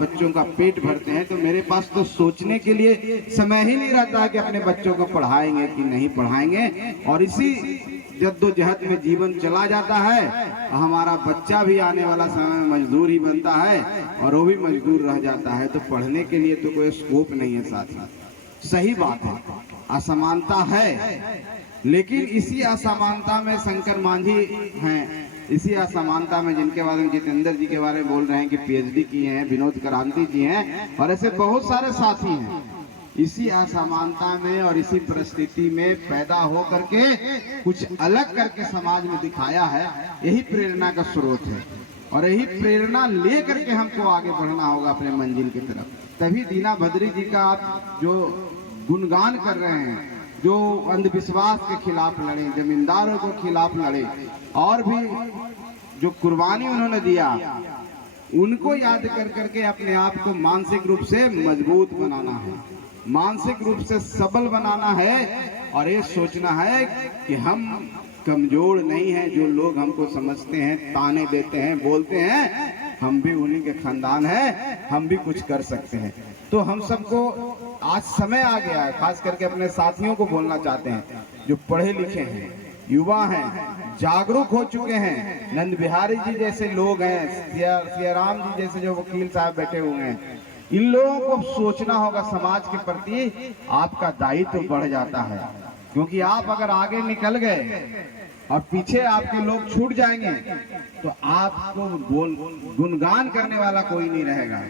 बच्चों का पेट भरते हैं तो मेरे पास तो सोचने के लिए समय ही नहीं रहता कि अपने बच्चों को पढ़ाएंगे कि नहीं पढ़ाएंगे। और इसी जद्दोजहद में जीवन चला जाता है। हमारा बच्चा भी आने वाला समय में मजदूर ही बनता है और वो भी मजदूर रह जाता है। तो पढ़ने के लिए तो कोई स्कोप नहीं है साथी। सही बात है, असमानता है, लेकिन इसी असमानता में शंकर मांझी हैं, इसी असमानता में जिनके बारे में जितेंद्र जी के बारे में बोल रहे हैं कि पीएचडी किए हैं, विनोद क्रांति जी हैं और ऐसे बहुत सारे साथी हैं। इसी असमानता में और इसी परिस्थिति में पैदा हो करके कुछ अलग करके समाज में दिखाया है। यही प्रेरणा का स्रोत है और यही प्रेरणा ले करके हमको आगे बढ़ना होगा अपने मंजिल की तरफ। तभी दीना भद्री जी का आप जो गुणगान कर रहे हैं, जो अंधविश्वास के खिलाफ लड़े, जमींदारों के खिलाफ लड़े और भी जो कुर्बानी उन्होंने दिया, उनको याद कर करके अपने आप को मानसिक रूप से मजबूत बनाना है, मानसिक रूप से सबल बनाना है और ये सोचना है कि हम कमजोर नहीं हैं। जो लोग हमको समझते हैं, ताने देते हैं, बोलते हैं, हम भी उन्हीं के खानदान हैं, हम भी कुछ कर सकते हैं। तो हम सबको आज समय आ गया है, खास करके अपने साथियों को बोलना चाहते हैं जो पढ़े लिखे हैं, युवा हैं, जागरूक हो चुके हैं। नंद बिहारी जी जैसे लोग हैं, सियाराम जी जैसे जो वकील साहब बैठे हुए हैं, इन लोगों को सोचना होगा समाज के प्रति। आपका दायित्व तो बढ़ जाता है, क्योंकि आप अगर आगे निकल गए और पीछे आपके लोग छूट जाएंगे तो आपको गुणगान करने वाला कोई नहीं रहेगा।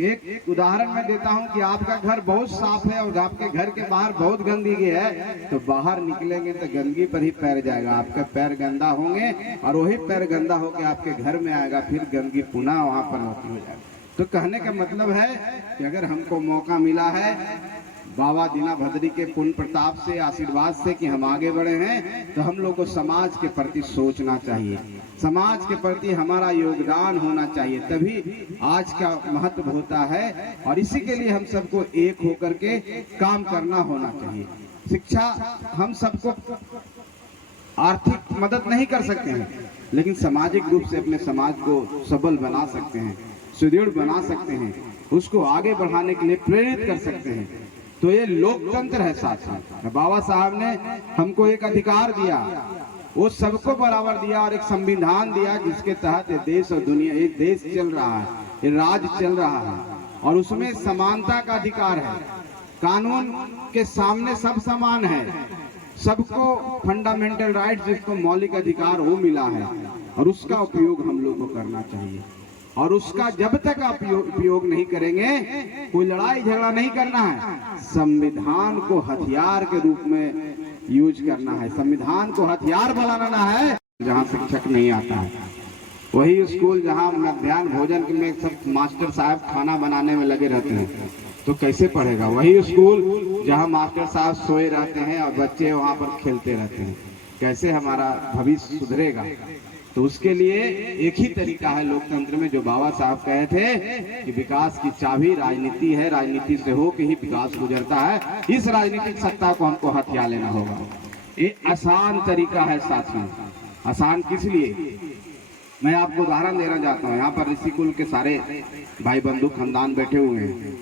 एक उदाहरण मैं देता हूं कि आपका घर बहुत साफ है और आपके घर के बाहर बहुत गंदगी है, तो बाहर निकलेंगे तो गंदगी पर ही पैर जाएगा, आपके पैर गंदा होंगे और वही पैर गंदा होकर आपके घर में आएगा, फिर गंदगी पुनः वहां पर होती हो जाएगी। तो कहने का मतलब है कि अगर हमको मौका मिला है बाबा दीना भद्री के पुण्य प्रताप से, आशीर्वाद से कि हम आगे बढ़े हैं, तो हम लोग को समाज के प्रति सोचना चाहिए, समाज के प्रति हमारा योगदान होना चाहिए, तभी आज का महत्व होता है। और इसी के लिए हम सबको एक होकर के काम करना होना चाहिए। शिक्षा हम सबको आर्थिक मदद नहीं कर सकते हैं, लेकिन सामाजिक रूप से अपने समाज को सबल बना सकते हैं, सुदृढ़ बना सकते हैं, उसको आगे बढ़ाने के लिए प्रेरित कर सकते हैं। तो ये लोकतंत्र है। साथ बाबा साहब ने हमको एक अधिकार दिया, वो सबको बराबर दिया और एक संविधान दिया जिसके तहत ये देश और दुनिया, ये देश चल रहा है, ये राज चल रहा है और उसमें समानता का अधिकार है। कानून के सामने सब समान है, सबको फंडामेंटल राइट्स, जिसको मौलिक अधिकार वो मिला है और उसका उपयोग हम लोग को करना चाहिए। और उसका जब तक आप उपयोग नहीं करेंगे, कोई लड़ाई झगड़ा नहीं करना है, संविधान को हथियार के रूप में यूज करना है, संविधान को हथियार बनाना है। जहाँ शिक्षक नहीं आता है, वही स्कूल जहाँ मध्याह्न भोजन में सब मास्टर साहब खाना बनाने में लगे रहते हैं, तो कैसे पढ़ेगा? वही स्कूल जहाँ मास्टर साहब सोए रहते हैं और बच्चे वहाँ पर खेलते रहते हैं, कैसे हमारा भविष्य सुधरेगा? तो उसके लिए एक ही तरीका है लोकतंत्र में, जो बाबा साहब कहे थे कि विकास की चाबी राजनीति है, राजनीति से हो के ही विकास गुजरता है। इस राजनीतिक सत्ता को हमको हथिया लेना होगा। ये आसान तरीका है साथियों। आसान किस लिए? मैं आपको उदाहरण देना चाहता हूँ। यहाँ पर ऋषि कुल के सारे भाई बंधु खानदान बैठे हुए हैं।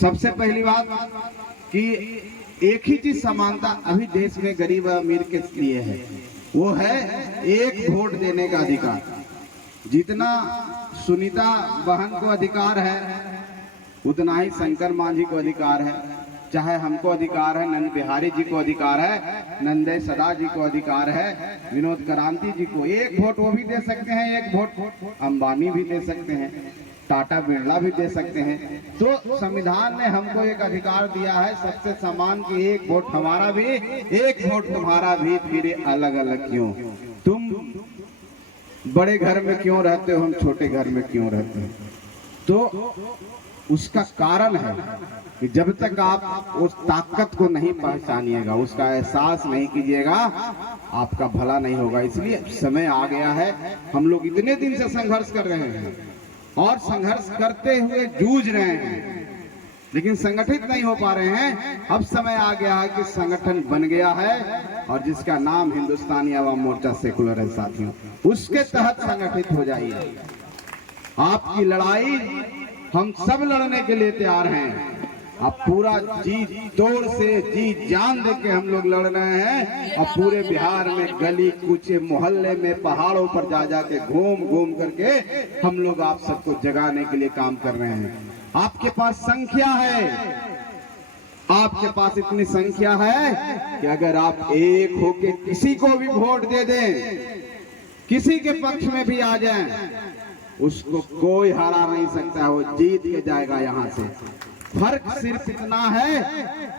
सबसे पहली बात कि एक ही चीज समानता अभी देश में गरीब अमीर के लिए है, वो है एक वोट देने का अधिकार। जितना सुनीता बहन को अधिकार है, उतना ही शंकर मांझी को अधिकार है, चाहे हमको अधिकार है, नंद बिहारी जी को अधिकार है, नंदय सदा जी को अधिकार है, विनोद क्रांति जी को। एक वोट वो भी दे सकते हैं, एक वोट अंबानी भी दे सकते हैं, टाटा बिरला भी दे सकते हैं। तो संविधान ने हमको एक अधिकार दिया है सबसे समान की एक वोट हमारा भी, एक वोट तुम्हारा भी। फिर अलग अलग क्यों? तुम बड़े घर में क्यों रहते हो, हम छोटे घर में क्यों रहते हैं? तो उसका कारण है कि जब तक आप उस ताकत को नहीं पहचानिएगा, उसका एहसास नहीं कीजिएगा, आपका भला नहीं होगा। इसलिए अब समय आ गया है। हम लोग इतने दिन से संघर्ष कर रहे हैं और संघर्ष करते हुए जूझ रहे हैं, लेकिन संगठित नहीं हो पा रहे हैं। अब समय आ गया है कि संगठन बन गया है और जिसका नाम हिंदुस्तानी अवाम मोर्चा सेकुलर है साथियों, उसके तहत संगठित हो जाइए। आपकी लड़ाई हम सब लड़ने के लिए तैयार हैं। अब पूरा जी तोड़ से जी जान दे के हम लोग लड़ रहे हैं। अब पूरे बिहार में गली कूचे मोहल्ले में पहाड़ों पर जा जा के घूम घूम करके हम लोग आप सबको जगाने के लिए काम कर रहे हैं। आपके पास संख्या है, आपके पास इतनी संख्या है कि अगर आप एक होके किसी को भी वोट दे दें, किसी के पक्ष में भी आ जाएं, उसको कोई हरा नहीं सकता, वो जीत के जाएगा यहाँ से। फर्क सिर्फ इतना है,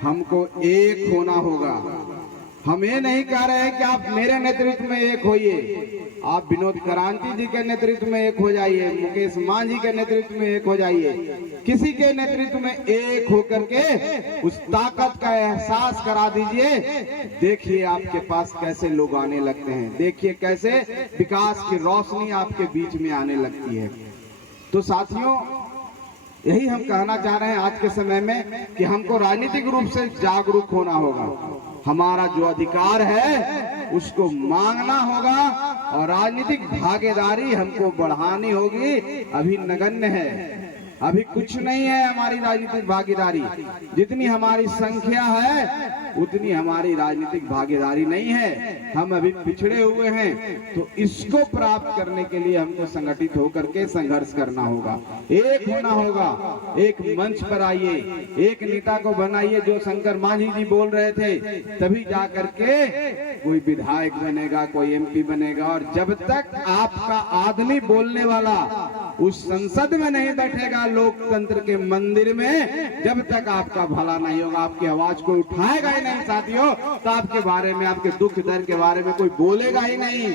हमको एक होना होगा। हम ये नहीं कह रहे हैं कि आप मेरे नेतृत्व में एक होइए, आप विनोद करांची जी के नेतृत्व में एक हो जाइए, मुकेश मान जी के नेतृत्व में एक हो जाइए, किसी के नेतृत्व में एक होकर के उस ताकत का एहसास करा दीजिए। देखिए आपके पास कैसे लोग आने लगते हैं, देखिए कैसे विकास की रोशनी आपके बीच में आने लगती है। तो साथियों, यही हम कहना चाह रहे हैं आज के समय में कि हमको राजनीतिक रूप से जागरूक होना होगा। हमारा जो अधिकार है उसको मांगना होगा और राजनीतिक भागीदारी हमको बढ़ानी होगी। अभी नगण्य है, अभी कुछ नहीं है हमारी राजनीतिक भागीदारी। जितनी हमारी संख्या है उतनी हमारी राजनीतिक भागीदारी नहीं है, हम अभी पिछड़े हुए हैं। तो इसको प्राप्त करने के लिए हमको संगठित होकर के संघर्ष करना होगा, एक होना होगा। एक मंच पर आइए, एक नेता को बनाइए जो शंकर मांझी जी बोल रहे थे, तभी जा करके कोई विधायक बनेगा, कोई एमपी बनेगा। और जब तक आपका आदमी बोलने वाला उस संसद में नहीं बैठेगा, लोकतंत्र के मंदिर में, जब तक आपका भला नहीं होगा, आपकी आवाज को उठाएगा ही नहीं साथियों, तो आपके बारे में, आपके दुख दर्द के बारे में कोई बोलेगा ही नहीं।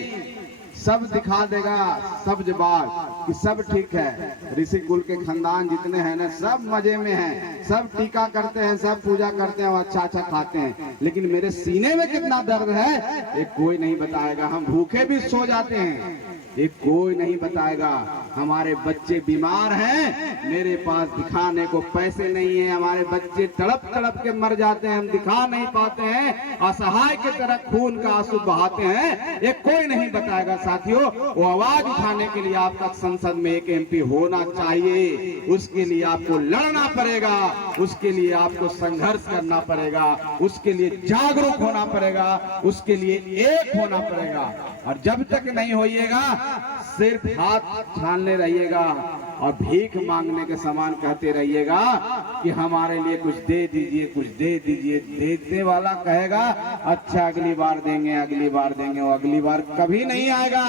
सब दिखा देगा, सब जवाब कि सब ठीक है। ऋषि कुल के खानदान जितने हैं ना, सब मजे में हैं, सब टीका करते हैं, सब पूजा करते हैं और अच्छा अच्छा खाते हैं। लेकिन मेरे सीने में कितना दर्द है ये कोई नहीं बताएगा। हम भूखे भी सो जाते हैं, ये कोई नहीं बताएगा। हमारे बच्चे बीमार हैं, मेरे पास दिखाने को पैसे नहीं है, हमारे बच्चे तड़प तड़प के मर जाते हैं, हम दिखा नहीं पाते हैं, असहाय की तरह खून का आंसू बहाते हैं, ये कोई नहीं बताएगा साथियों। वो आवाज उठाने के लिए आपका संसद में एक एमपी होना चाहिए, उसके लिए आपको लड़ना पड़ेगा, उसके लिए आपको संघर्ष करना पड़ेगा, उसके लिए जागरूक होना पड़ेगा, उसके लिए एक होना पड़ेगा। और जब तक नहीं होइएगा, सिर्फ हाथ छानने रहिएगा और भीख मांगने के समान कहते रहिएगा कि हमारे लिए कुछ दे दीजिए, कुछ दे दीजिए। देने वाला कहेगा अच्छा अगली बार देंगे, अगली बार देंगे, वो अगली बार कभी नहीं आएगा।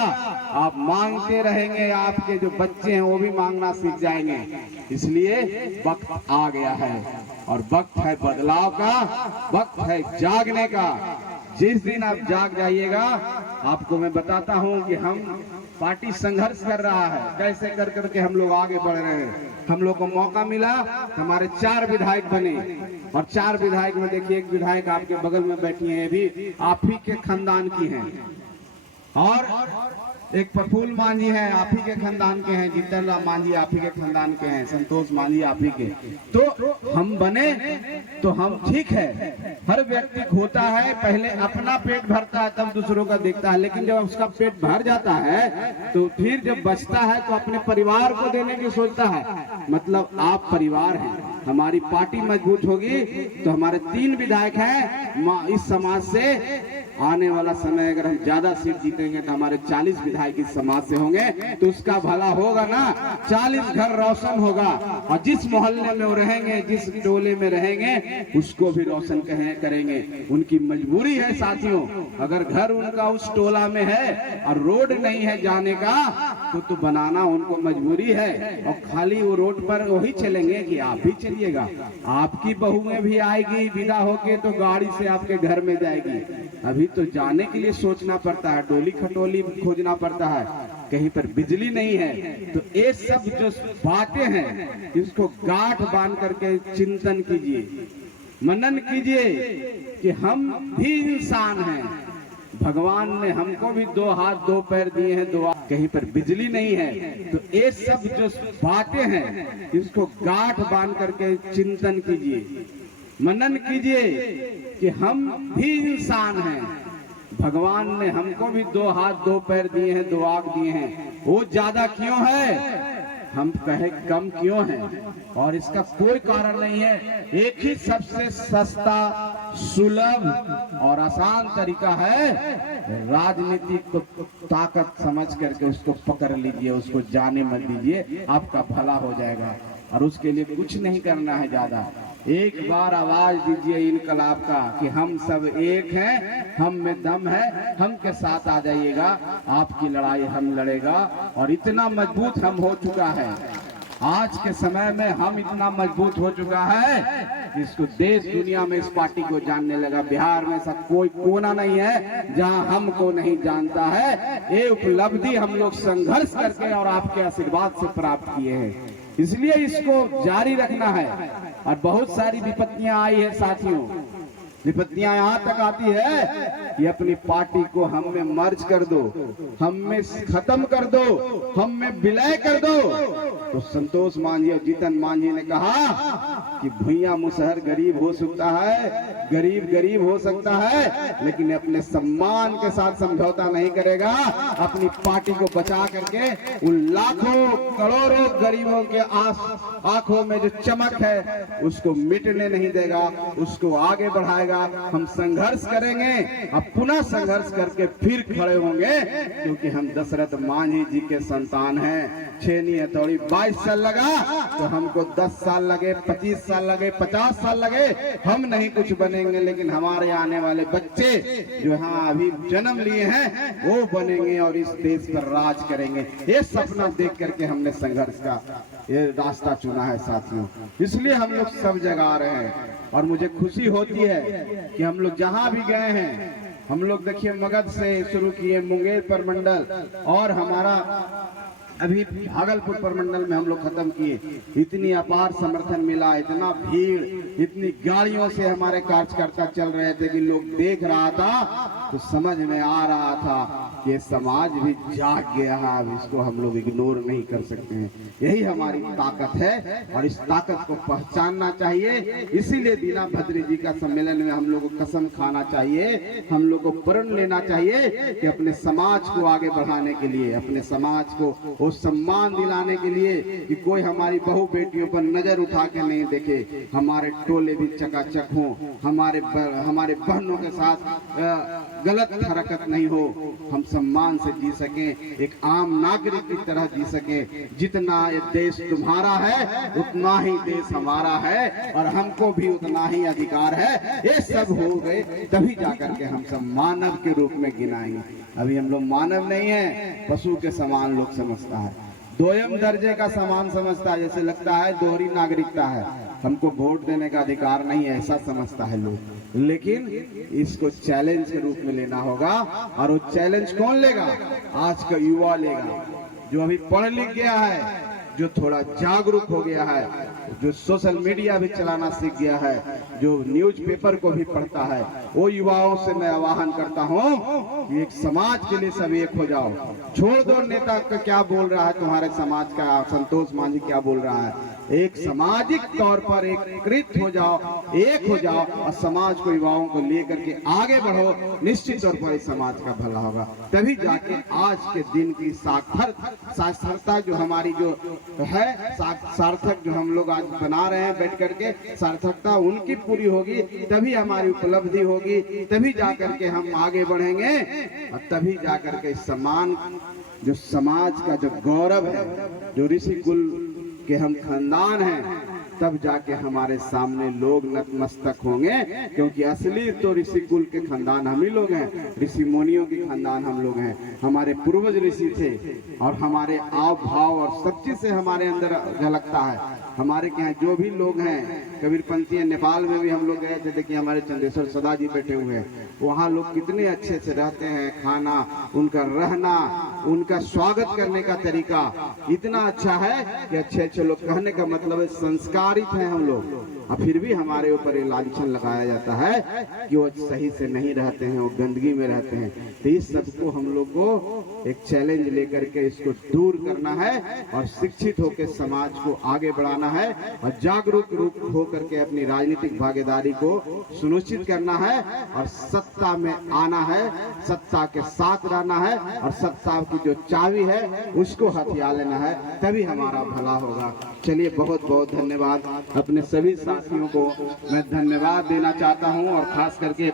आप मांगते रहेंगे, आपके जो बच्चे हैं वो भी मांगना सीख जाएंगे। इसलिए वक्त आ गया है और वक्त है बदलाव का, वक्त है जागने का। जिस दिन आप जाग जाइएगा, आपको मैं बताता हूं कि हम पार्टी संघर्ष कर रहा है, कैसे कर करके हम लोग आगे बढ़ रहे हैं। हम लोग को मौका मिला, हमारे 4 विधायक बने और 4 विधायक में देखिए एक विधायक आपके बगल में बैठी है, ये भी आप ही के खानदान की हैं, और एक प्रफुल्ल मांझी है आप ही के खानदान के हैं, जीतन मांझी आप ही के खानदान के हैं, संतोष मांझी आप ही के। तो हम बने तो हम ठीक है। हर व्यक्ति होता है, पहले अपना पेट भरता है तब दूसरों का देखता है, लेकिन जब उसका पेट भर जाता है तो फिर जब बचता है तो अपने परिवार को देने की सोचता है। मतलब आप परिवार हैं, हमारी पार्टी मजबूत होगी तो हमारे 3 विधायक हैं इस समाज से। आने वाला समय अगर हम ज्यादा सीट जीतेंगे तो हमारे 40 विधायक इस समाज से होंगे, तो उसका भला होगा ना, 40 घर रोशन होगा। और जिस मोहल्ले में वो रहेंगे, जिस टोले में रहेंगे, उसको भी रोशन करेंगे। उनकी मजबूरी है साथियों, अगर घर उनका उस टोला में है और रोड नहीं है जाने का, तो बनाना उनको मजबूरी है। और खाली वो रोड पर वही चलेंगे कि आप भी चलिएगा, आपकी बहुएं भी आएगी, विदा होके तो गाड़ी से आपके घर में जाएगी। अभी तो जाने के लिए सोचना पड़ता है, डोली खटोली खोजना पड़ता है, कहीं पर बिजली नहीं है। तो ये सब जो बातें हैं, इसको गांठ बांध करके चिंतन कीजिए, मनन कीजिए कि हम भी इंसान हैं, भगवान ने हमको भी 2 हाथ 2 पैर दिए हैं, 2 कहीं पर बिजली नहीं है। तो ये सब जो बातें हैं, इसको गांठ बांध करके चिंतन कीजिए, मनन कीजिए कि हम भी इंसान हैं, भगवान ने हमको भी 2 हाथ 2 पैर दिए हैं, 2 आंख दिए हैं। वो ज्यादा क्यों है? हम कहे कम क्यों हैं, और इसका कोई कारण नहीं है। एक ही सबसे सस्ता, सुलभ और आसान तरीका है, राजनीति को ताकत समझ करके उसको पकड़ लीजिए, उसको जाने मत दीजिए, आपका भला हो जाएगा। और उसके लिए कुछ नहीं करना है ज्यादा, एक बार आवाज दीजिए इनकलाब का कि हम सब एक हैं, हम में दम है, हम के साथ आ जाइएगा, आपकी लड़ाई हम लड़ेगा। और इतना मजबूत हम हो चुका है, आज के समय में हम इतना मजबूत हो चुका है कि इसको देश दुनिया में इस पार्टी को जानने लगा। बिहार में सब कोई कोना नहीं है जहां हमको नहीं जानता है। ये उपलब्धि हम लोग संघर्ष करके और आपके आशीर्वाद से प्राप्त किए हैं, इसलिए इसको जारी रखना है। और बहुत सारी विपत्तियां आई है साथियों, विपत्तियां यहाँ तक आती है कि अपनी पार्टी को हम में मर्ज कर दो, हम में खत्म कर दो, हम में विलय कर दो। तो संतोष मांझी और जीतन मांझी ने कहा कि भुइयां मुसहर गरीब हो सकता है, गरीब गरीब हो सकता है, लेकिन अपने सम्मान के साथ समझौता नहीं करेगा। अपनी पार्टी को बचा करके उन लाखों करोड़ों गरीबों के आंखों में जो चमक है उसको मिटने नहीं देगा, उसको आगे बढ़ाएगा। हम संघर्ष करेंगे, अब पुनः संघर्ष करके फिर खड़े होंगे, क्योंकि हम दशरथ मांझी जी के संतान हैं। छेनी हथौड़ी 22 साल लगा तो हमको 10 साल लगे, 25 साल लगे, 50 साल लगे, हम नहीं कुछ बनेंगे, लेकिन हमारे आने वाले बच्चे जो यहाँ अभी जन्म लिए हैं वो बनेंगे और इस देश पर राज करेंगे। ये सपना देख करके हमने संघर्ष का ये रास्ता चुना है साथियों, इसलिए हम लोग सब जगह आ रहे हैं। और मुझे खुशी होती है कि हम लोग जहाँ भी गए हैं, हम लोग देखिए मगध से शुरू किए, मुंगेर प्रमंडल, और हमारा अभी भागलपुर प्रमंडल में हम लोग खत्म किए। इतनी अपार समर्थन मिला, इतना भीड़, इतनी गाड़ियों से हमारे कार्यकर्ता चल रहे थे कि लोग देख रहा था तो समझ में आ रहा था कि समाज भी जाग गया है, अब इसको हम लोग इग्नोर नहीं कर सकते हैं। यही हमारी ताकत है और इस ताकत को पहचानना चाहिए। इसीलिए दीना भद्री जी का सम्मेलन में हम लोग को कसम खाना चाहिए, हम लोग को प्रण लेना चाहिए कि अपने समाज को आगे बढ़ाने के लिए, अपने समाज को वो सम्मान दिलाने के लिए कि कोई हमारी बहू बेटियों पर नजर उठा के नहीं देखे, हमारे टोले भी चकाचक हों, हमारे बहनों के साथ गलत हरकत नहीं हो, हम सम्मान से जी सके, एक आम नागरिक की तरह जी सके। जितना ये देश तुम्हारा है उतना ही देश हमारा है और हमको भी उतना ही अधिकार है। ये सब हो गए तभी जाकर के हम सब मानव के रूप में गिनाएंगे। अभी हम लोग मानव नहीं है, पशु के समान लोग समझता है, दोयम दर्जे का समान समझता है, जैसे लगता है दोहरी नागरिकता है, हमको वोट देने का अधिकार नहीं है, ऐसा समझता है लोग। लेकिन इसको चैलेंज के रूप में लेना होगा, और वो चैलेंज कौन लेगा? आज का युवा लेगा, जो अभी पढ़ लिख गया है, जो थोड़ा जागरूक हो गया है, जो सोशल मीडिया भी चलाना सीख गया है, जो न्यूज़पेपर को भी पढ़ता है। वो युवाओं से मैं आह्वान करता हूँ कि एक समाज के लिए सब एक हो जाओ, छोड़ दो नेता का क्या बोल रहा है, तुम्हारे समाज का संतोष मांझी क्या बोल रहा है, एक सामाजिक तौर पर एकत्रित हो जाओ, एक हो जाओ और समाज को, युवाओं को लेकर के आगे बढ़ो। निश्चित तौर पर इस समाज का भला होगा, तभी जाके आज के दिन की साक्षरता जो हमारी जो है, सार्थक जो हम लोग आज बना रहे हैं बैठ करके, सार्थकता उनकी पूरी होगी, तभी हमारी उपलब्धि होगी, तभी जाकर के हम आगे बढ़ेंगे और तभी जाकर के सम्मान, जो समाज का जो गौरव है, जो ऋषि कुल के हम खानदान हैं, तब जाके हमारे सामने लोग नतमस्तक होंगे, क्योंकि असली तो ऋषि कुल के खानदान हम ही लोग हैं, ऋषि मुनियों के खानदान हम लोग हैं, हमारे पूर्वज ऋषि थे और हमारे आव भाव और सब चीज से हमारे अंदर झलकता है। हमारे यहाँ जो भी लोग हैं, कबीरपंथी नेपाल में भी हम लोग गए थे, देखिए हमारे चंदेश्वर सदा जी बैठे हुए हैं, वहाँ लोग कितने अच्छे से रहते हैं, खाना, उनका रहना, उनका स्वागत करने का तरीका इतना अच्छा है कि अच्छे अच्छे लोग, कहने का मतलब है संस्कारित हैं हम लोग, और फिर भी हमारे ऊपर ये लांछन लगाया जाता है कि वो सही से नहीं रहते हैं, वो गंदगी में रहते हैं। तो इस सबको हम लोग को एक चैलेंज लेकर के इसको दूर करना है और शिक्षित होकर समाज को आगे बढ़ाना बढ़ाना है और जागरूक रूप होकर के अपनी राजनीतिक भागीदारी को सुनिश्चित करना है और सत्ता में आना है, सत्ता के साथ रहना है और सत्ता की जो चाबी है उसको हथिया लेना है, तभी हमारा भला होगा। चलिए, बहुत बहुत धन्यवाद। अपने सभी साथियों को मैं धन्यवाद देना चाहता हूं और खास करके